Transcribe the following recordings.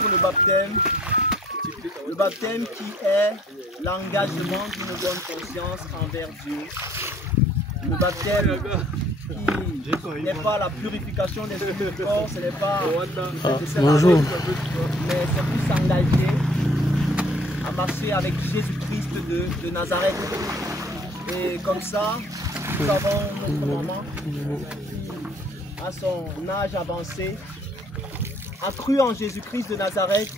sur le baptême qui est l'engagement d'une bonne conscience envers Dieu. Le baptême qui n'est pas la purification des corps, ce n'est pas bonjour. Mais c'est pour s'engager à marcher avec Jésus-Christ de Nazareth. Et comme ça, nous avons notre maman qui, à son âge avancé, a cru en Jésus-Christ de Nazareth,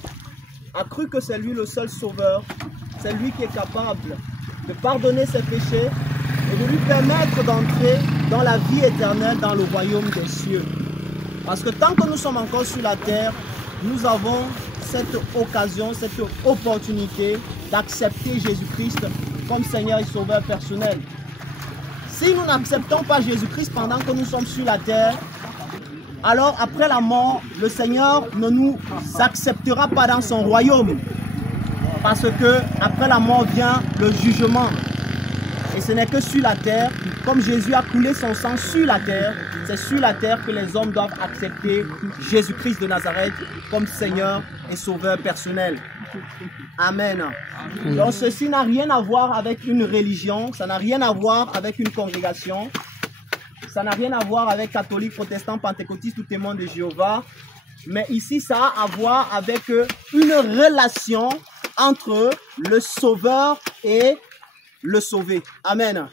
a cru que c'est lui le seul sauveur, c'est lui qui est capable de pardonner ses péchés et de lui permettre d'entrer dans la vie éternelle, dans le royaume des cieux. Parce que tant que nous sommes encore sur la terre, nous avons cette occasion, cette opportunité d'accepter Jésus-Christ comme Seigneur et Sauveur personnel. Si nous n'acceptons pas Jésus-Christ pendant que nous sommes sur la terre, alors après la mort, le Seigneur ne nous acceptera pas dans son royaume. Parce que après la mort vient le jugement. Et ce n'est que sur la terre, comme Jésus a coulé son sang sur la terre, c'est sur la terre que les hommes doivent accepter Jésus-Christ de Nazareth comme Seigneur et Sauveur personnel. Amen. Donc ceci n'a rien à voir avec une religion, ça n'a rien à voir avec une congrégation, ça n'a rien à voir avec catholique, protestant, pentecôtiste ou témoin de Jéhovah, mais ici ça a à voir avec une relation entre le Sauveur et le sauvé. Amen.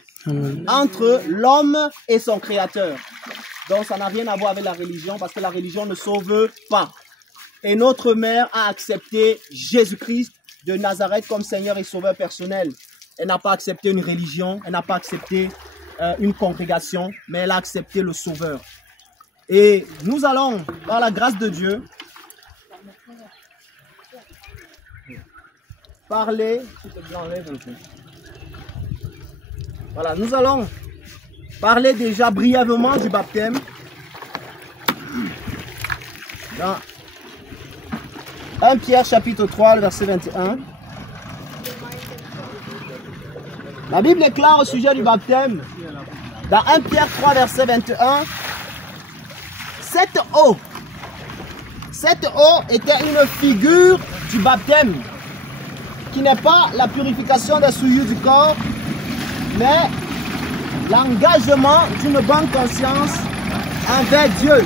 Entre l'homme et son Créateur. Donc ça n'a rien à voir avec la religion parce que la religion ne sauve pas. Et notre mère a accepté Jésus-Christ de Nazareth comme Seigneur et Sauveur personnel. Elle n'a pas accepté une religion, elle n'a pas accepté une congrégation, mais elle a accepté le Sauveur. Et nous allons, par la grâce de Dieu, parler... Voilà, nous allons parler déjà brièvement du baptême. Dans 1 Pierre chapitre 3, le verset 21. La Bible déclare au sujet du baptême, dans 1 Pierre 3, verset 21, cette eau était une figure du baptême, qui n'est pas la purification des souillures du corps, mais l'engagement d'une bonne conscience envers Dieu.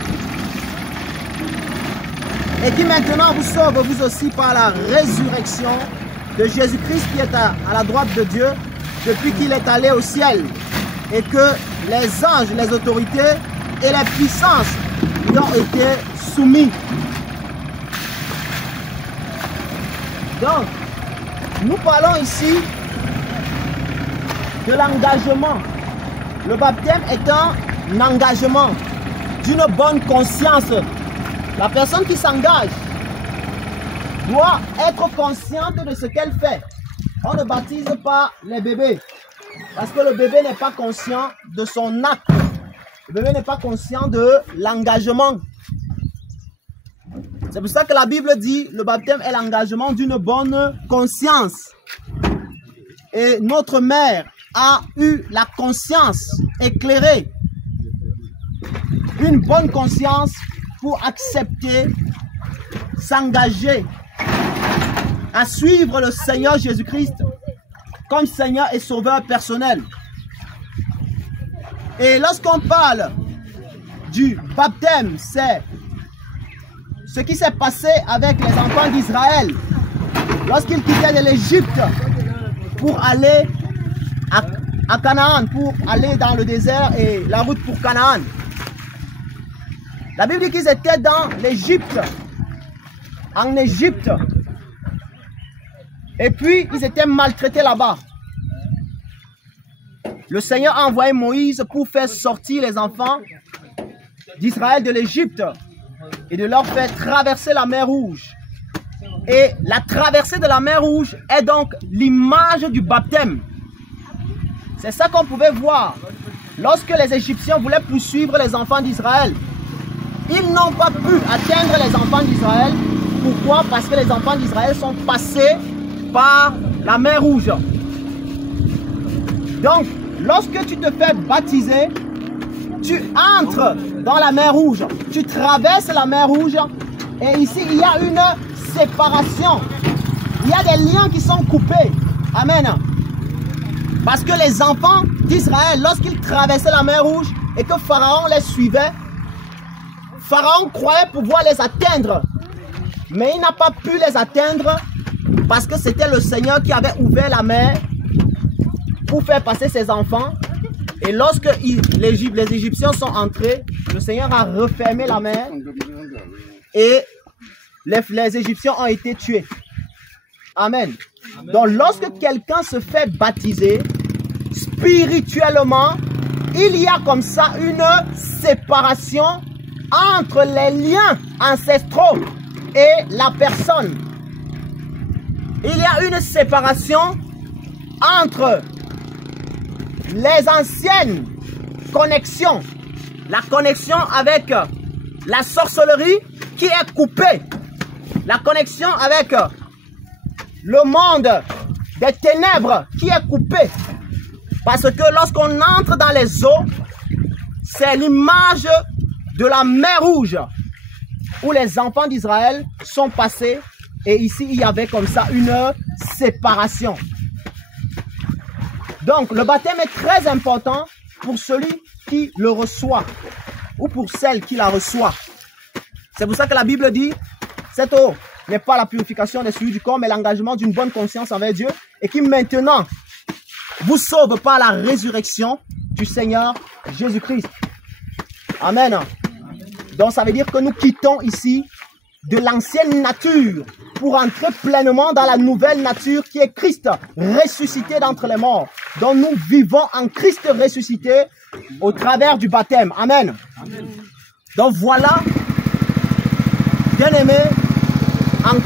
Et qui maintenant vous sauve vous aussi par la résurrection de Jésus-Christ qui est à la droite de Dieu depuis qu'il est allé au ciel. Et que les anges, les autorités et les puissances lui ont été soumis. Donc, nous parlons ici de l'engagement. Le baptême est un engagement d'une bonne conscience. La personne qui s'engage doit être consciente de ce qu'elle fait. On ne baptise pas les bébés parce que le bébé n'est pas conscient de son acte. Le bébé n'est pas conscient de l'engagement. C'est pour ça que la Bible dit le baptême est l'engagement d'une bonne conscience. Et notre mère a eu la conscience éclairée, une bonne conscience pour accepter, s'engager à suivre le Seigneur Jésus-Christ comme Seigneur et Sauveur personnel. Et lorsqu'on parle du baptême, c'est ce qui s'est passé avec les enfants d'Israël lorsqu'ils quittaient de l'Égypte pour aller à Canaan, pour aller dans le désert et la route pour Canaan. La Bible dit qu'ils étaient dans l'Égypte, en Égypte, et puis ils étaient maltraités là-bas. Le Seigneur a envoyé Moïse pour faire sortir les enfants d'Israël de l'Égypte et de leur faire traverser la mer Rouge. Et la traversée de la mer Rouge est donc l'image du baptême. C'est ça qu'on pouvait voir lorsque les Égyptiens voulaient poursuivre les enfants d'Israël. Ils n'ont pas pu atteindre les enfants d'Israël. Pourquoi? Parce que les enfants d'Israël sont passés par la mer Rouge. Donc, lorsque tu te fais baptiser, tu entres dans la mer Rouge. Tu traverses la mer Rouge Et ici, il y a une séparation. Il y a des liens qui sont coupés. Amen. Parce que les enfants d'Israël, lorsqu'ils traversaient la mer Rouge et que Pharaon les suivait, Pharaon croyait pouvoir les atteindre. Mais il n'a pas pu les atteindre parce que c'était le Seigneur qui avait ouvert la mer pour faire passer ses enfants. Et lorsque les Égyptiens sont entrés, le Seigneur a refermé la mer et les Égyptiens ont été tués. Amen. Donc lorsque quelqu'un se fait baptiser, spirituellement, il y a comme ça une séparation entre les liens ancestraux et la personne. Il y a une séparation entre les anciennes connexions, la connexion avec la sorcellerie qui est coupée, la connexion avec le monde des ténèbres qui est coupée. Parce que lorsqu'on entre dans les eaux, c'est l'image de la mer Rouge où les enfants d'Israël sont passés et ici il y avait comme ça une séparation. Donc le baptême est très important pour celui qui le reçoit ou pour celle qui la reçoit. C'est pour ça que la Bible dit, cette eau n'est pas la purification des souillures du corps, mais l'engagement d'une bonne conscience envers Dieu et qui maintenant vous sauve par la résurrection du Seigneur Jésus-Christ. Amen. Donc ça veut dire que nous quittons ici de l'ancienne nature pour entrer pleinement dans la nouvelle nature qui est Christ ressuscité d'entre les morts. Donc nous vivons en Christ ressuscité au travers du baptême. Amen. Amen. Donc voilà, bien aimé, en